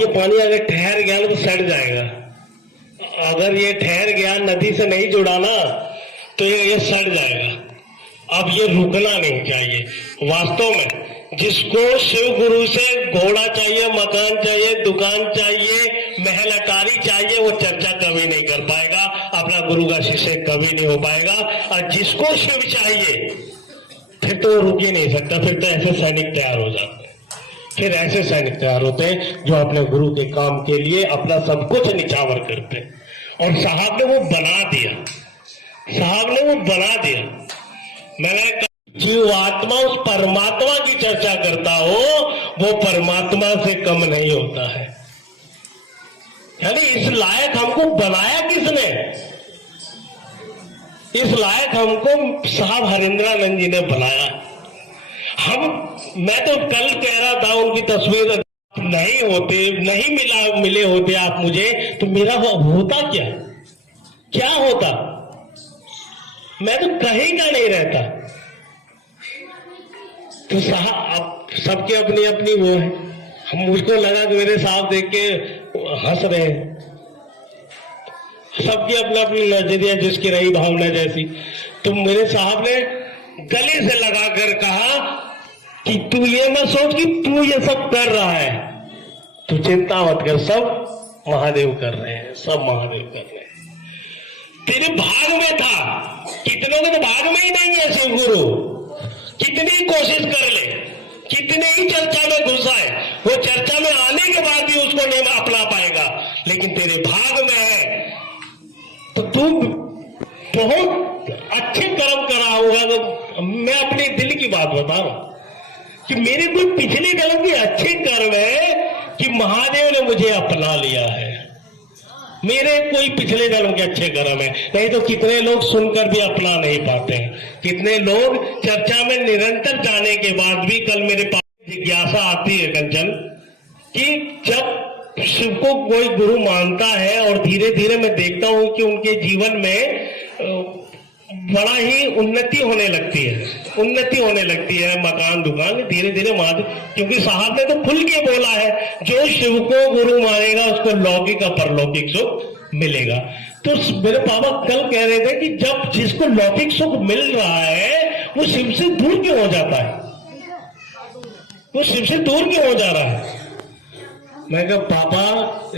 ये पानी अगर ठहर गया तो सड़ जाएगा। अगर ये ठहर गया, नदी से नहीं जुड़ा ना, तो ये सड़ जाएगा। अब ये रुकना नहीं चाहिए। वास्तव में जिसको शिव गुरु से घोड़ा चाहिए, मकान चाहिए, दुकान चाहिए, महल अटारी चाहिए, वो चर्चा कभी नहीं कर पाएगा, अपना गुरु का शिष्य कभी नहीं हो पाएगा। और जिसको शिव चाहिए फिर तो वो रुक ही नहीं सकता। फिर तो ऐसे सैनिक तैयार हो जाते हैं। फिर ऐसे सैनिक तैयार होते हैं जो अपने गुरु के काम के लिए अपना सब कुछ निछावर करते हैं। और साहब ने वो बना दिया, साहब ने वो बना दिया। मैंने जीवात्मा उस परमात्मा की चर्चा करता हो, वो परमात्मा से कम नहीं होता है। यानी इस लायक हमको बनाया किसने? इस लायक हमको साहब हरिंद्रानंद जी ने बनाया। मैं तो कल कह रहा था, उनकी तस्वीर नहीं होते, नहीं मिले होते आप मुझे, तो मेरा होता क्या होता? मैं तो कहीं का नहीं रहता। तो साहब सबके अपनी अपनी वो है। हम मुझको लगा कि मेरे साहब देख के हंस रहे हैं। सबकी अपना अपनी नजरिया, जिसकी रही भावना जैसी। तो मेरे साहब ने गले से लगाकर कहा कि तू ये मत सोच कि तू ये सब कर रहा है, तू चिंता मत कर, सब महादेव कर रहे हैं, सब महादेव कर रहे हैं। तेरे भाग में था, कितनों के तो भाग में ही नहीं है शिव गुरु। कितनी कोशिश कर ले, कितने ही चर्चा में घुसा है, वो चर्चा में आने के बाद भी उसको नहीं अपना पाएगा। लेकिन तेरे भाग में है तो तू बहुत अच्छे कर्म करा होगा। तो मैं अपने दिल की बात बता रहा हूं कि मेरे कोई पिछले जन्म के अच्छे कर्म है कि महादेव ने मुझे अपना लिया है। मेरे कोई पिछले जन्म के अच्छे कर्म है। नहीं तो कितने लोग सुनकर भी अपना नहीं पाते हैं। कितने लोग चर्चा में निरंतर जाने के बाद भी, कल मेरे पास जिज्ञासा आती है कंचन, कि जब शिव को कोई गुरु मानता है और धीरे धीरे मैं देखता हूं कि उनके जीवन में बड़ा ही उन्नति होने लगती है, मकान दुकान धीरे धीरे क्योंकि साहब ने तो खुल के बोला है, जो शिव को गुरु मानेगा उसको लौकिक और परलौकिक सुख मिलेगा। तो मेरे पापा कल कह रहे थे कि जब जिसको लौकिक सुख मिल रहा है वो शिव से दूर क्यों हो जाता है? वो शिव से दूर क्यों हो जा रहा है? मैं कहा पापा,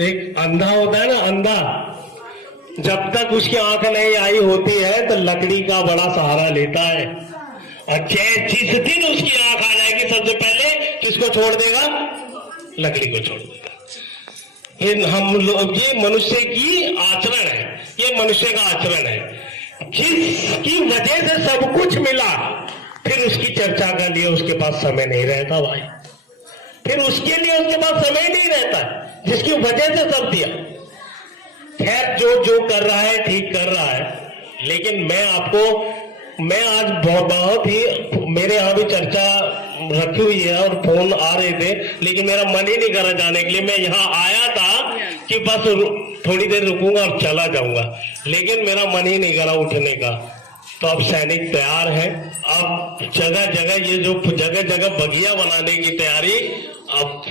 एक अंधा होता है ना, अंधा, जब तक उसकी आंख नहीं आई होती है तो लकड़ी का बड़ा सहारा लेता है। और जिस दिन उसकी आंख आ जाएगी, सबसे पहले किसको छोड़ देगा? लकड़ी को छोड़ देगा। ये मनुष्य की आचरण है, ये मनुष्य का आचरण है। जिसकी वजह से सब कुछ मिला, फिर उसकी चर्चा के लिए उसके पास समय नहीं रहता भाई। फिर उसके लिए उसके पास समय नहीं रहता, जिसकी वजह से सब दिया। खैर, जो कर रहा है ठीक कर रहा है। लेकिन मैं आज बहुत ही, मेरे यहाँ भी चर्चा रखी हुई है और फोन आ रहे थे, लेकिन मेरा मन ही नहीं करा जाने के लिए। मैं यहाँ आया था कि बस थोड़ी देर रुकूंगा और चला जाऊंगा, लेकिन मेरा मन ही नहीं करा उठने का। तो अब सैनिक तैयार है। अब जगह जगह ये जो जगह जगह बगिया बनाने की तैयारी अब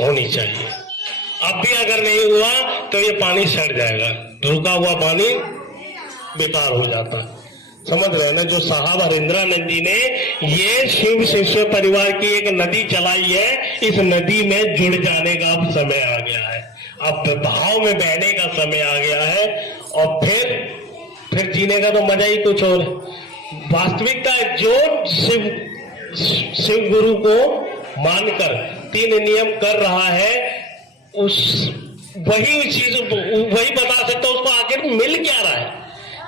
होनी चाहिए। अब भी अगर नहीं हुआ तो ये पानी सड़ जाएगा, रुका हुआ पानी बेकार हो जाता। समझ रहे हैं ना? जो साहब हरिंद्रानंद जी ने ये शिव शिष्य परिवार की एक नदी चलाई है, इस नदी में जुड़ जाने का अब समय आ गया है। अब भाव में बहने का समय आ गया है। और फिर जीने का तो मजा ही कुछ और। वास्तविकता जो शिव गुरु को मानकर 3 नियम कर रहा है, वही बता सकता उसको आखिर मिल क्या रहा है।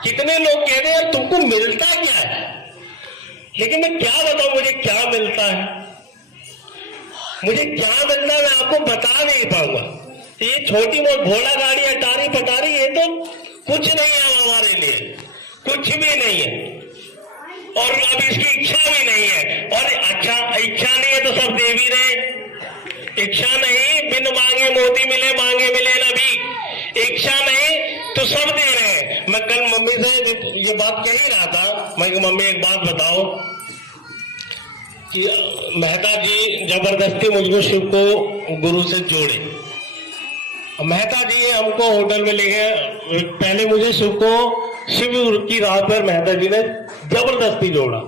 कितने लोग कह रहे हैं तुमको मिलता क्या है, लेकिन मैं क्या बताऊं मुझे क्या मिलता है। मुझे क्या मिलता है मैं आपको बता नहीं पाऊंगा। ये छोटी मोटी घोड़ा गाड़ी अटारी पटारी, ये तो कुछ नहीं है हमारे लिए, कुछ भी नहीं है। और अब इसकी इच्छा भी नहीं है। और अच्छा, इच्छा नहीं है तो सब दे भी रहे। इच्छा नहीं, बिन मांगे मोती मिले, मांगे मिले न भी। इच्छा नहीं तो सब दे रहे हैं। मैं कल मम्मी से ये बात कह ही रहा था। मैं मम्मी एक बात बताओ कि मेहता जी जबरदस्ती मुझको शिव को गुरु से जोड़े। मेहता जी हमको होटल में ले गए। पहले मुझे शिव की राह पर मेहता जी ने जबरदस्ती जोड़ा।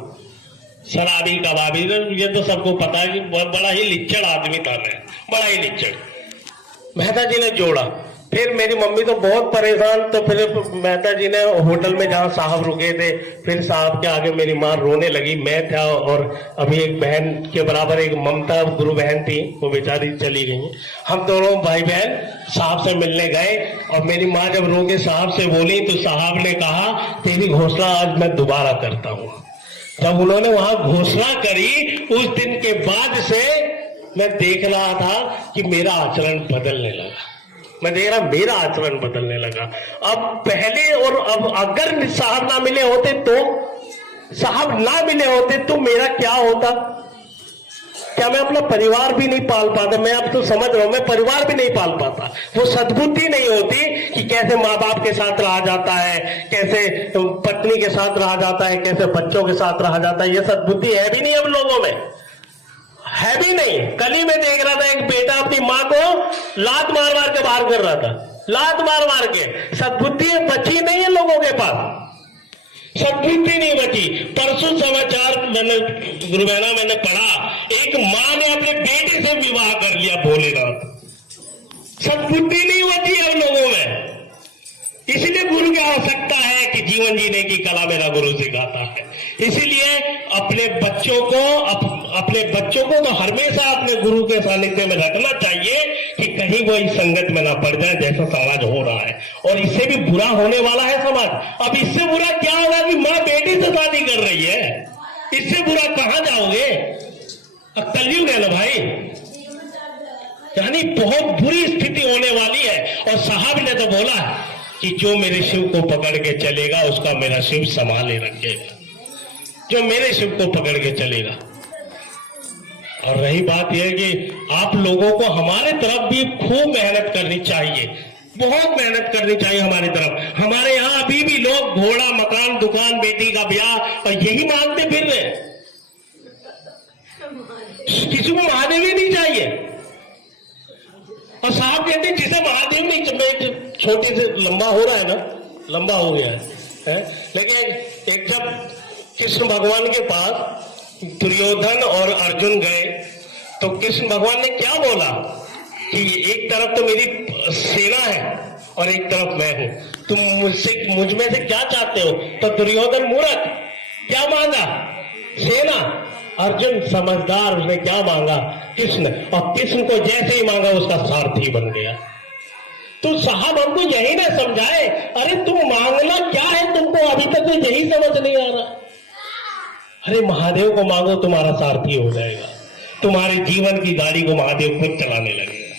शराबी कबाबी, ये तो सबको पता है कि बड़ा ही लिच्चड़ आदमी था मैं, बड़ा ही लिच्चड़। मेहता जी ने जोड़ा, फिर मेरी मम्मी तो बहुत परेशान। तो फिर मेहता जी ने होटल में जहाँ साहब रुके थे, फिर साहब के आगे मेरी माँ रोने लगी। मैं था और अभी एक बहन के बराबर एक ममता गुरु बहन थी, वो बेचारी चली गई। हम दोनों भाई बहन साहब से मिलने गए और मेरी माँ जब रो के साहब से बोली तो साहब ने कहा तेरी घोषणा आज मैं दोबारा करता हूँ। जब उन्होंने वहां घोषणा करी, उस दिन के बाद से मैं देख रहा था कि मेरा आचरण बदलने लगा। मैं देख रहा मेरा आचरण बदलने लगा। अब पहले और अब अगर साहब ना मिले होते तो मेरा क्या होता? क्या मैं अपना परिवार भी नहीं पाल पाता? मैं अब तो समझ रहा हूं, मैं परिवार भी नहीं पाल पाता। वो सद्बुद्धि नहीं होती कि कैसे माँ बाप के साथ रहा जाता है, कैसे पत्नी के साथ रहा जाता है, कैसे बच्चों के साथ रहा जाता है। ये सद्बुद्धि है भी नहीं अब लोगों में, है भी नहीं। कल ही मैं देख रहा था एक बेटा अपनी माँ को लात मार मार के बाहर कर रहा था, लात मार मार के। सद्बुद्धि बची नहीं है लोगों के पास, सद्बुद्धि नहीं बची। परसों समाचार मैंने गुरु बहना मैंने पढ़ा, एक माँ ने अपने बेटे से विवाह कर लिया भोलेनाथ। सद्बुद्धि नहीं बची अब लोगों में। इसलिए गुरु की आवश्यकता है कि जीवन जीने की कला मेरा गुरु सिखाता है। इसीलिए अपने बच्चों को तो हमेशा अपने गुरु के सानिध्य में रखना चाहिए कि कहीं वो इस संगत में ना पड़ जाए जैसा समाज हो रहा है। और इससे भी बुरा होने वाला है समाज। अब इससे बुरा क्या होगा कि माँ बेटी से शादी कर रही है, इससे बुरा कहां जाओगे? अब कलयुग है ना भाई, यानी बहुत बुरी स्थिति होने वाली है। और साहब ने तो बोला कि जो मेरे शिव को पकड़ के चलेगा उसका मेरा शिव संभाले रखेगा, जो मेरे शिव को पकड़ के चलेगा। और रही बात यह कि आप लोगों को हमारे तरफ भी खूब मेहनत करनी चाहिए, बहुत मेहनत करनी चाहिए हमारी तरफ। हमारे यहाँ अभी भी लोग घोड़ा, मकान, दुकान, बेटी का ब्याह और यही मांगते फिर रहे। किसी को महादेव ही नहीं चाहिए। और साहब कहते हैं जिसे महादेव नहीं चाहिए, छोटी से लंबा हो रहा है ना, लंबा हो गया है? लेकिन एक जब कृष्ण भगवान के पास दुर्योधन और अर्जुन गए तो कृष्ण भगवान ने क्या बोला कि एक तरफ तो मेरी सेना है और एक तरफ मैं हूं, तुम मुझ में से क्या चाहते हो? तो दुर्योधन मूर्ख, क्या मांगा? सेना। अर्जुन समझदार, उसने क्या मांगा? कृष्ण। और कृष्ण को जैसे ही मांगा उसका सारथी बन गया। तो साहब हमको यही ना समझाए, अरे तुम मांगना क्या है, तुमको अभी तक तो यही समझ नहीं आ रहा। अरे महादेव को मांगो, तुम्हारा सारथी हो जाएगा, तुम्हारे जीवन की गाड़ी को महादेव खुद चलाने लगेगा।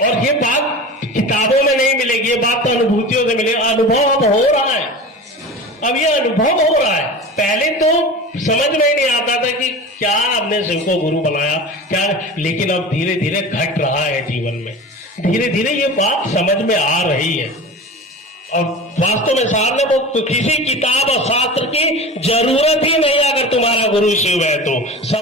और ये बात किताबों में नहीं मिलेगी, ये बात तो अनुभूतियों से मिलेगी। अनुभव अब हो रहा है, अब ये अनुभव हो रहा है। पहले तो समझ में ही नहीं आता था कि क्या हमने शिव को गुरु बनाया क्या, लेकिन अब धीरे धीरे घट रहा है जीवन में, धीरे धीरे ये बात समझ में आ रही है। और वास्तव में साहब ने वो किसी किताब और शास्त्र की जरूरत ही नहीं, अगर तुम्हारा गुरु शिव है तो सब